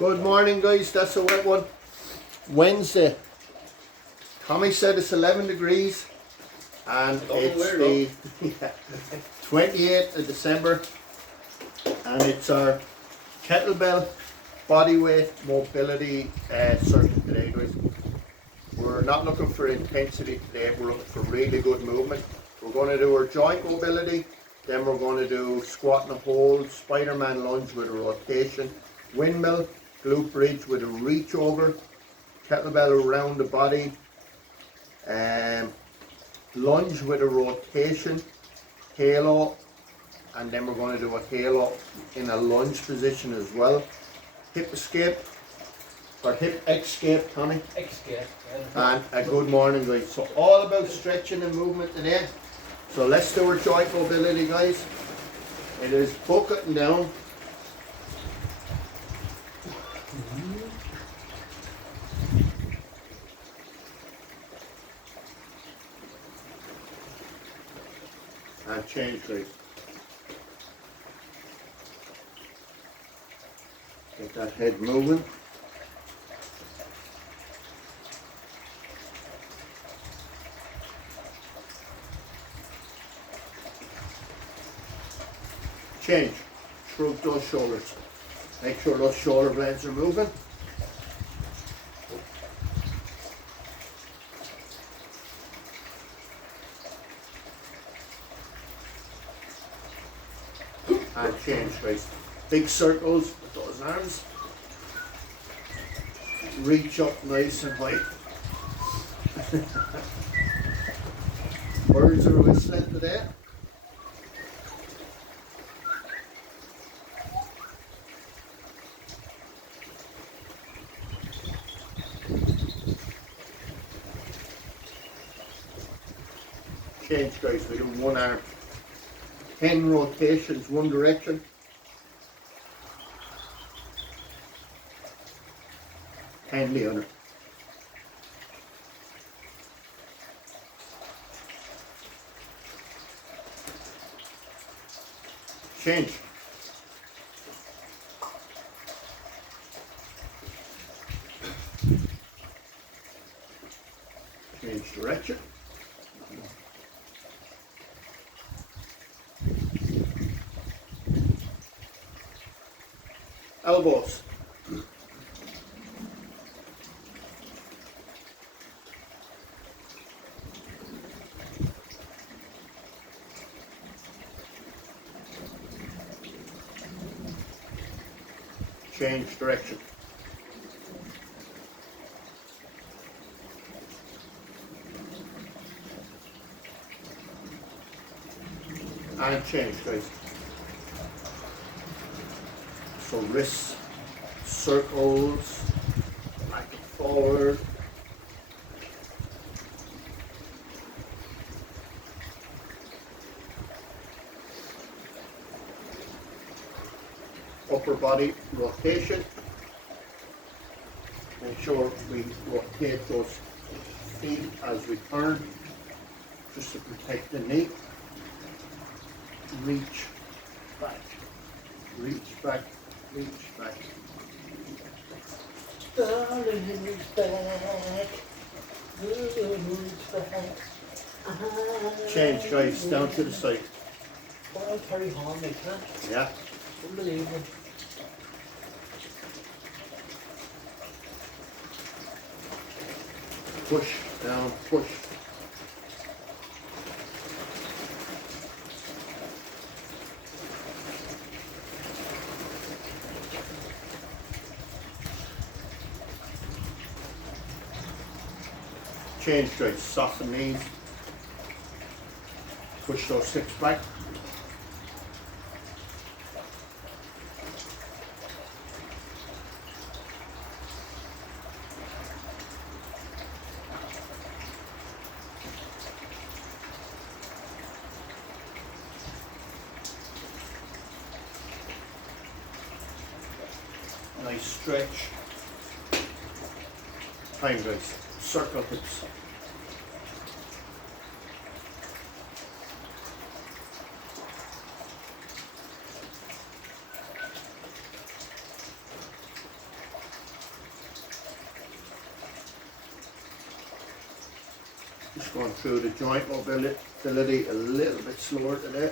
Good morning, guys. That's a wet one. Wednesday. Tommy said it's 11 degrees and it's the 28th of December and it's our kettlebell bodyweight mobility circuit today, guys. We're not looking for intensity today, we're looking for really good movement. We're going to do our joint mobility, then we're going to do squat and a hold, Spider-Man lunge with a rotation, windmill, glute bridge with a reach over, kettlebell around the body, lunge with a rotation, halo, and then we're going to do a halo in a lunge position as well. Hip escape, or hip escape, Tommy. Escape. And a good morning, guys. So all about stretching and movement today. So let's do our joint mobility, guys. It is bucketing down. And change, guys. Get that head moving. Change. Shrug those shoulders. Make sure those shoulder blades are moving. And change, guys. Big circles with those arms. Reach up nice and high. Birds are whistling today. Change, guys. We do one arm. 10 rotations, one direction. 10 the other. Change. Change direction. Elbows. Change direction. And change, guys. So wrists, circles, back and forward. Upper body rotation. Make sure we rotate those feet as we turn, just to protect the knee. Reach back, reach back, reach back. Darling, reach back. Reach back. Change, guys, down to the side. Well, I'll carry on, mate, huh? Yeah. Unbelievable. Push, down, push. Change, guys, soften knees. Push those hips back. Nice stretch. Time, guys. Circle hips. Just going through the joint mobility a little bit slower today.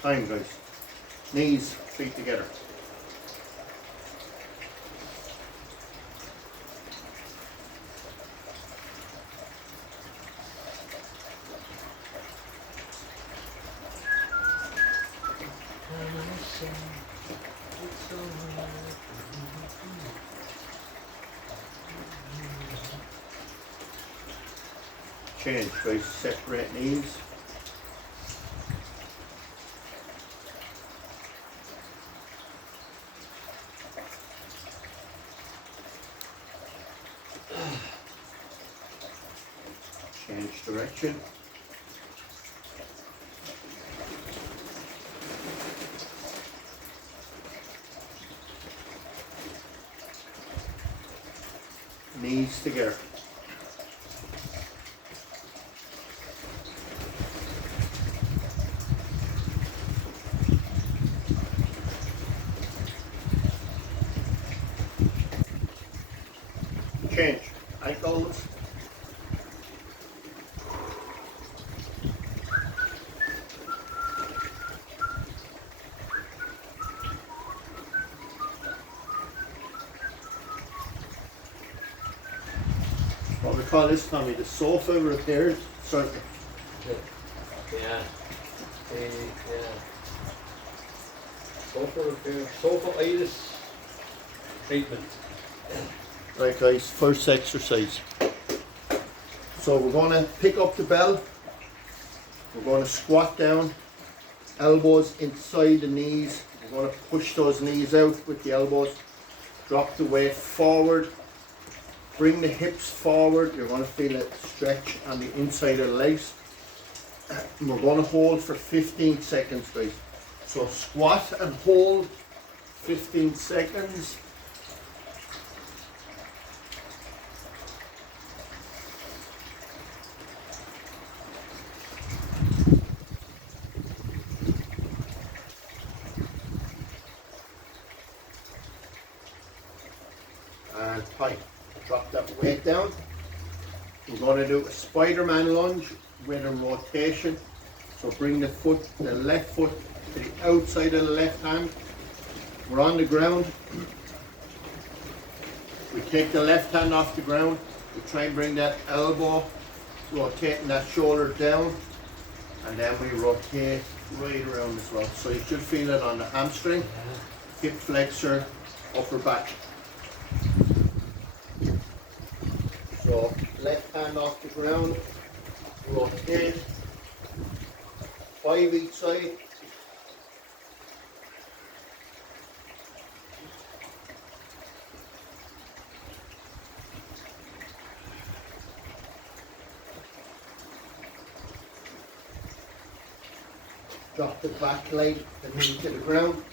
Time guys. Knees, feet together. Change guys, separate knees. Change direction. Knees together. Change ankles. What we call this, Tommy, the sofa repair circuit. Yeah. Yeah. Sofa repair. Sofa-itis treatment. Right guys, first exercise. So we're going to pick up the bell. We're going to squat down, elbows inside the knees. We're going to push those knees out with the elbows. Drop the weight forward. Bring the hips forward. You're going to feel a stretch on the inside of the legs. And we're going to hold for 15 seconds, guys. So squat and hold 15 seconds. And tight. Drop that weight down. We're going to do a Spider-Man lunge with a rotation. So bring the left foot to the outside of the left hand. We're on the ground. We take the left hand off the ground. We try and bring that elbow, rotating that shoulder down. And then we rotate right around as well. So you should feel it on the hamstring, hip flexor, upper back. So left hand off the ground, rotate, 5 each side. Drop the back leg, the knee to the ground.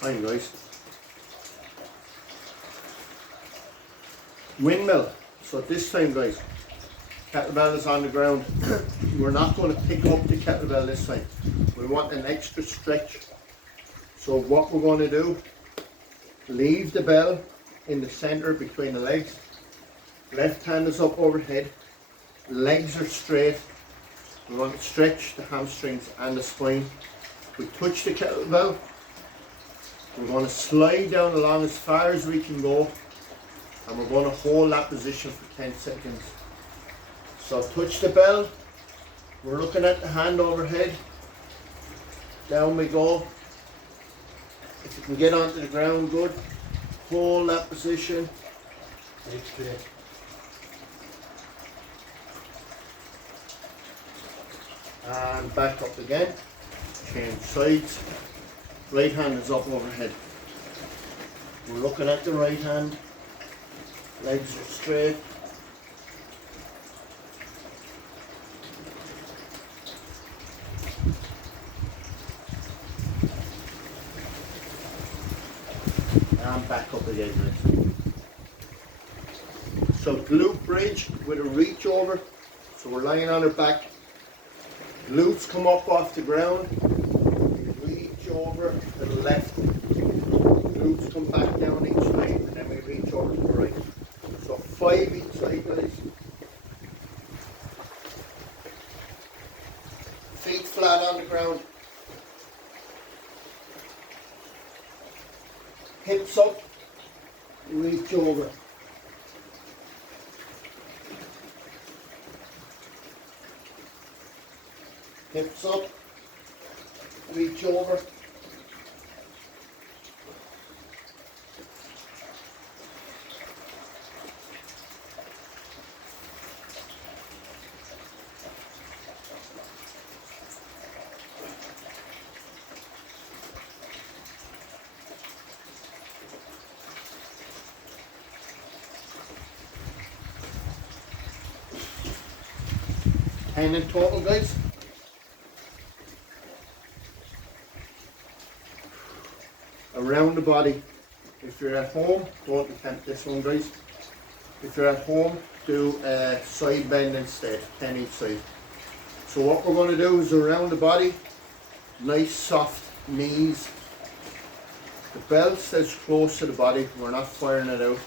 Fine guys. Windmill. So this time guys, kettlebell is on the ground. We're not going to pick up the kettlebell this time. We want an extra stretch. So what we're going to do, leave the bell in the center between the legs. Left hand is up overhead. Legs are straight. We want to stretch the hamstrings and the spine. We touch the kettlebell. We're going to slide down along as far as we can go, and we're going to hold that position for 10 seconds. So touch the bell, we're looking at the hand overhead, down we go. If you can get onto the ground, good. Hold that position. Legs straight. And back up again. Change sides. Right hand is up overhead. We're looking at the right hand. Legs are straight. And back up again. So glute bridge with a reach over. So we're lying on our back. Glutes come up off the ground. Reach over to the left. Glutes come back down each side, and then we reach over to the right. So 5 each side, guys. Feet flat on the ground. Hips up. Reach over. Hips up. Reach over. And in total, guys. Around the body. If you're at home, don't attempt this one, guys. If you're at home, do a side bend instead, 10 each side. So what we're going to do is around the body, nice soft knees. The belt stays close to the body, we're not firing it out.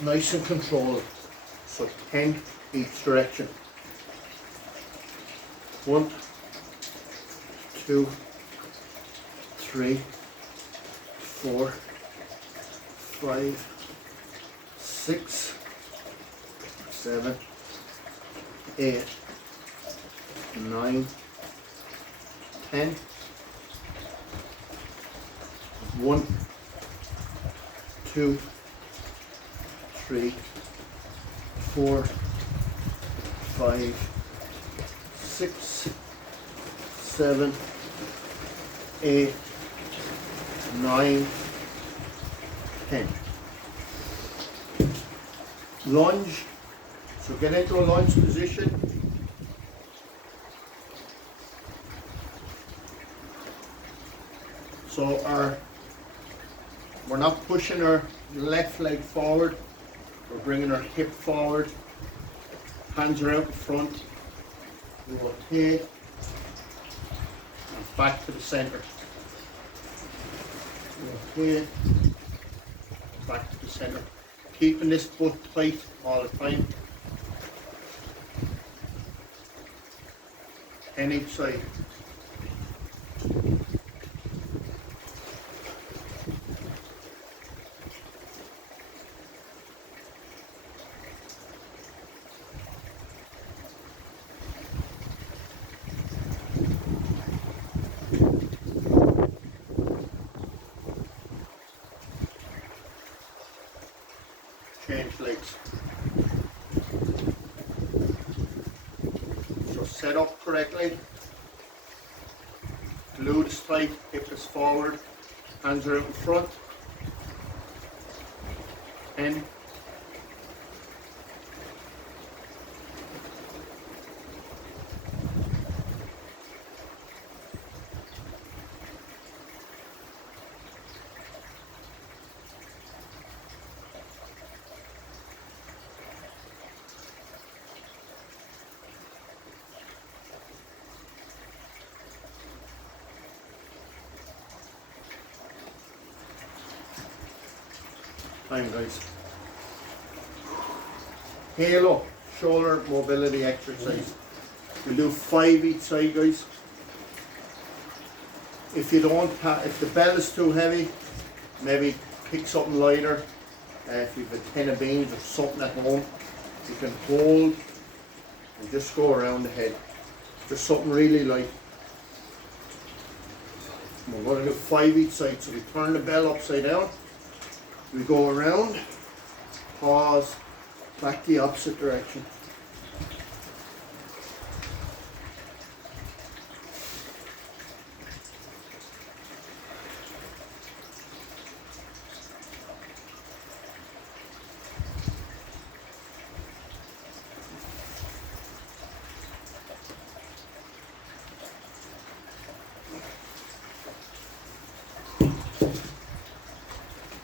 Nice and controlled. So 10 each direction. 1, 2, 3, 4, 5, 6, 7, 8, 9, 10. 1, 2, 3, 4, 5, 6, 7, 8, 9, 10. Lunge. So get into a lunge position. So we're not pushing our left leg forward. We're bringing our hip forward. Hands are out in front. Rotate. And back to the center. Rotate. Back to the center. Keeping this butt tight all the time. 10 each side. Change legs. So set up correctly. Glute is tight, hip is forward, hands are out in front. 10. Time, guys. Halo, shoulder mobility exercise. We'll do 5 each side, guys. If you don't have, if the bell is too heavy, maybe pick something lighter. If you have a tin of beans or something at home, you can hold and just go around the head. Just something really light. We're going to do 5 each side. So we turn the bell upside down. We go around, pause, back the opposite direction.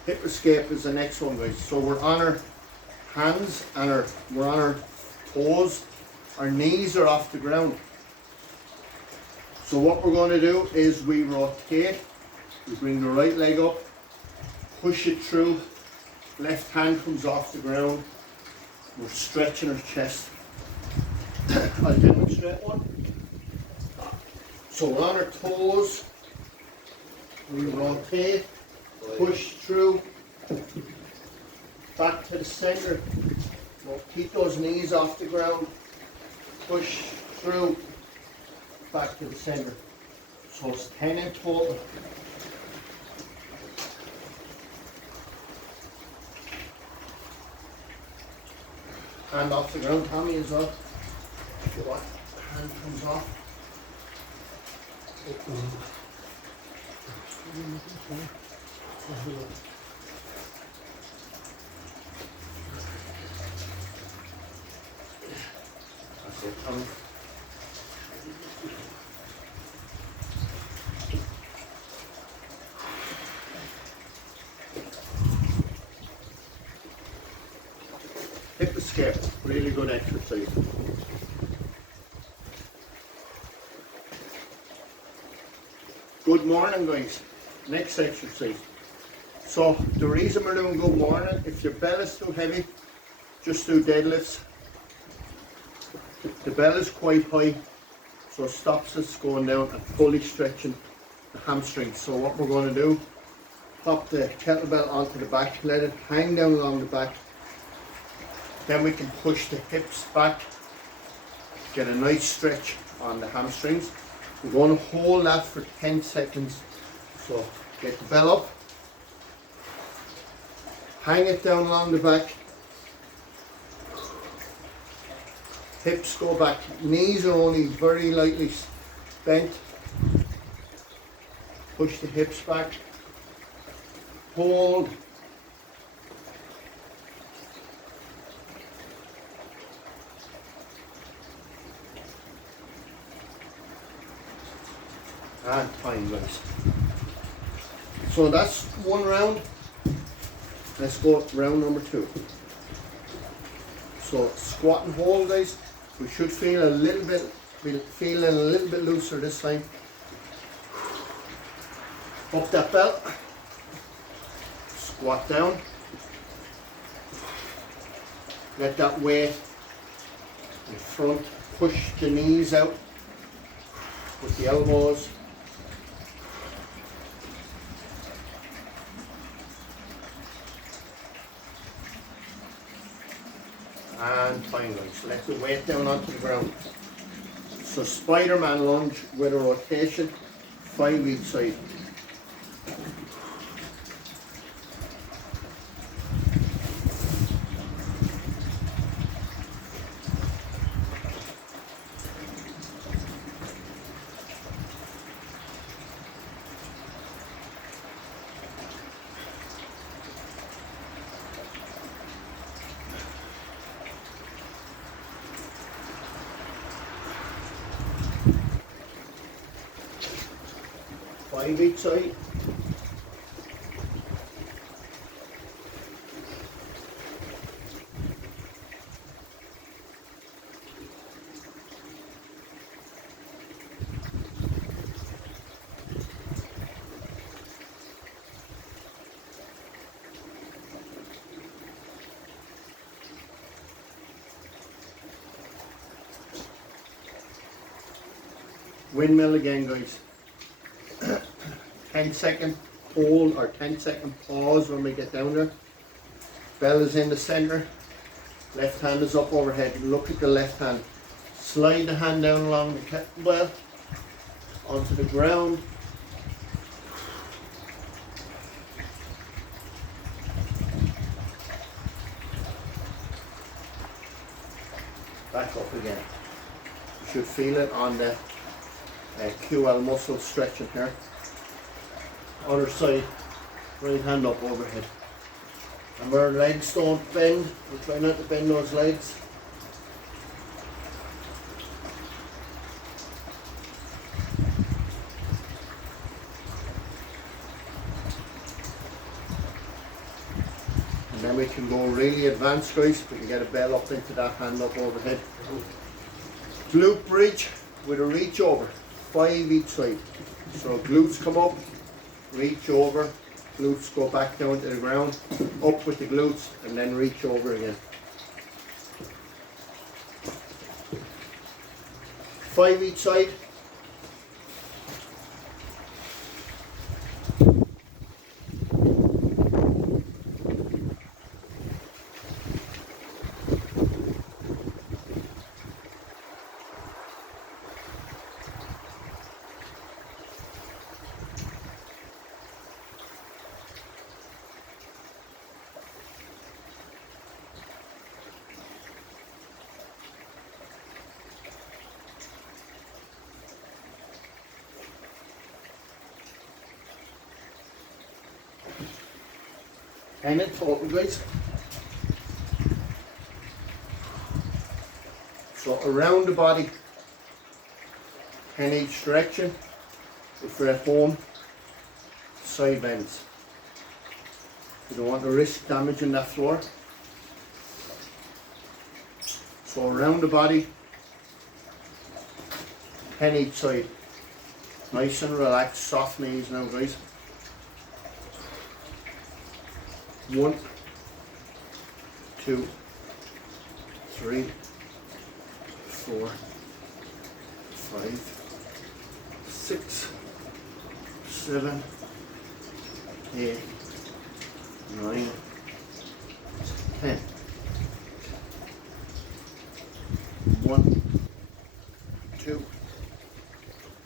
Hip escape is the next one, guys. So we're on our hands and we're on our toes. Our knees are off the ground. So what we're going to do is we rotate. We bring the right leg up, push it through. Left hand comes off the ground. We're stretching our chest. I'll demonstrate one. So we're on our toes. We rotate, push through, back to the center. We'll keep those knees off the ground. Push through, back to the center. So it's 10 in total. Hand off the ground, Tommy, as well. If you want, hand comes off. That's it, Tommy. Hip escape, really good exercise. Good morning, guys. Next exercise. So the reason we're doing good morning, if your bell is too heavy, just do deadlifts. The bell is quite high, so it stops us going down and fully stretching the hamstrings. So what we're going to do, pop the kettlebell onto the back, let it hang down along the back. Then we can push the hips back, get a nice stretch on the hamstrings. We're going to hold that for 10 seconds. So get the bell up, hang it down along the back, hips go back, knees are only very lightly bent, push the hips back, hold, and time, guys. So that's one round. Let's go round number 2. So squat and hold, guys. We should feel a little bit, we're feeling a little bit looser this time. Up that belt. Squat down. Let that weight in front. Push the knees out with the elbows. And fine, guys. Let the weight down onto the ground. So Spider-Man lunge with a rotation, 5 each side. Five each side. Windmill again, guys. 10-second hold or 10-second pause when we get down there. Bell is in the center. Left hand is up overhead. Look at the left hand. Slide the hand down along the kettlebell onto the ground. Back up again. You should feel it on the QL muscle stretching here. Other side, right hand up overhead. And our legs don't bend, we try not to bend those legs. then we can go really advanced, guys. We can get a bell up into that hand up overhead. Glute bridge with a reach over, 5 each side. So glutes come up, reach over, glutes go back down to the ground, up with the glutes, and then reach over again. 5 each side. And it's total, guys. So around the body, 10 each direction. If we're at home, side bends. You don't want to risk damaging that floor. So around the body, 10 each side. Nice and relaxed, soft knees now, guys. 1, 2, 3, 4, 5, 6, 7, 8, 9, 10. 1, 2,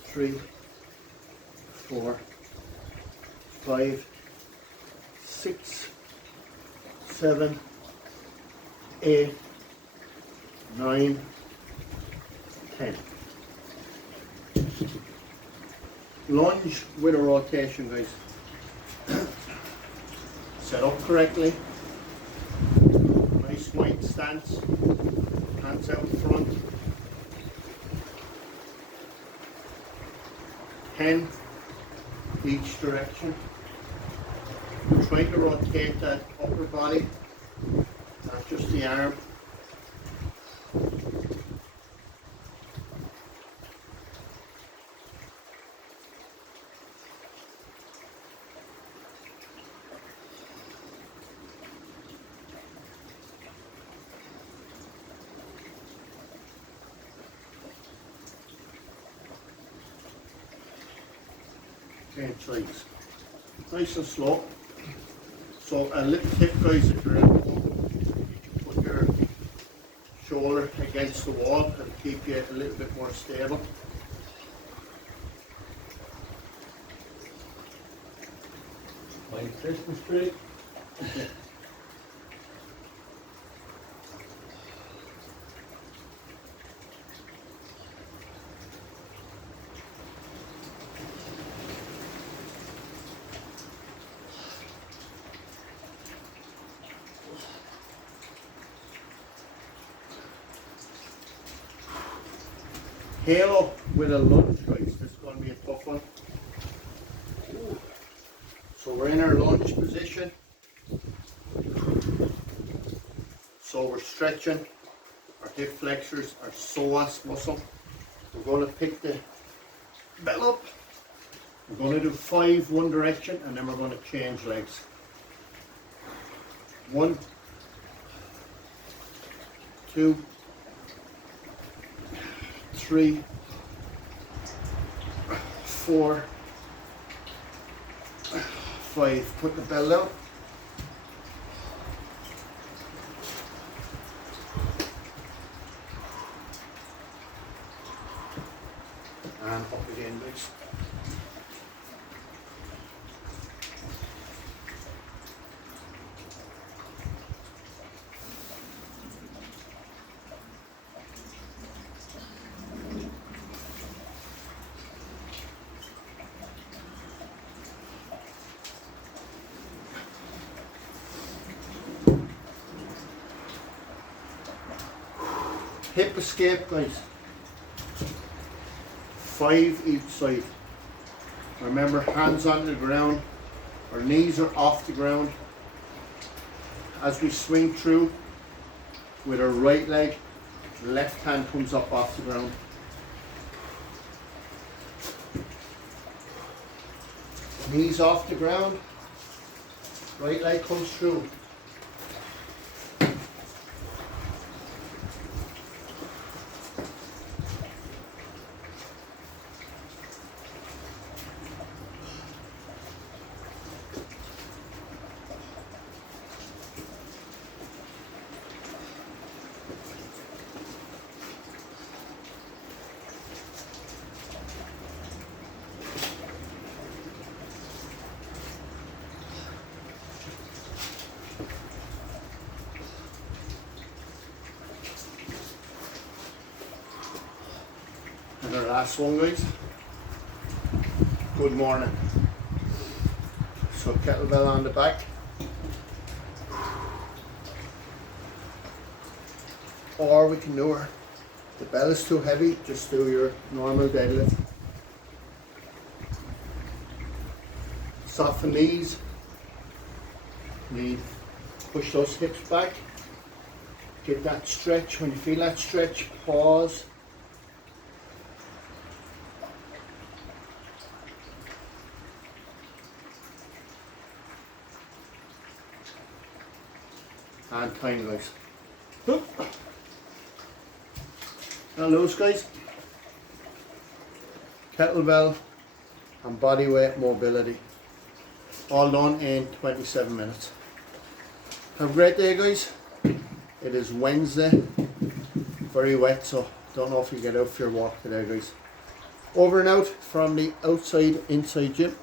3, 4, 5, 6, 7, 8, 9, 10. Lunge with a rotation, guys. Set up correctly. Nice wide stance. Hands out front. 10 each direction. Trying to rotate that upper body, not just the arm. Okay, please. Nice and slow. So a little tip, guys, if you're at home, you can put your shoulder against the wall and keep you a little bit more stable. My Christmas tree. Halo with a lunge, guys. This is going to be a tough one. So we're in our lunge position. So we're stretching our hip flexors, our psoas muscle. We're going to pick the bell up. We're going to do 5 one direction, and then we're going to change legs. 1, 2, 3, 4, 5. Put the bell down. And up again, please. Hip escape, guys. 5 each side. Remember, hands on the ground. Our knees are off the ground. as we swing through with our right leg, left hand comes up off the ground. Knees off the ground, right leg comes through. And our last one, guys. Good morning. So kettlebell on the back. Or we can do her. The bell is too heavy, just do your normal deadlift. Soften knees. Push those hips back. Get that stretch. When you feel that stretch, pause. And time, guys. Now those guys, kettlebell and body weight mobility, all done in 27 minutes. Have a great day, guys. It is Wednesday, very wet, so don't know if you get out for your walk today, guys. Over and out from the Outside Inside Gym.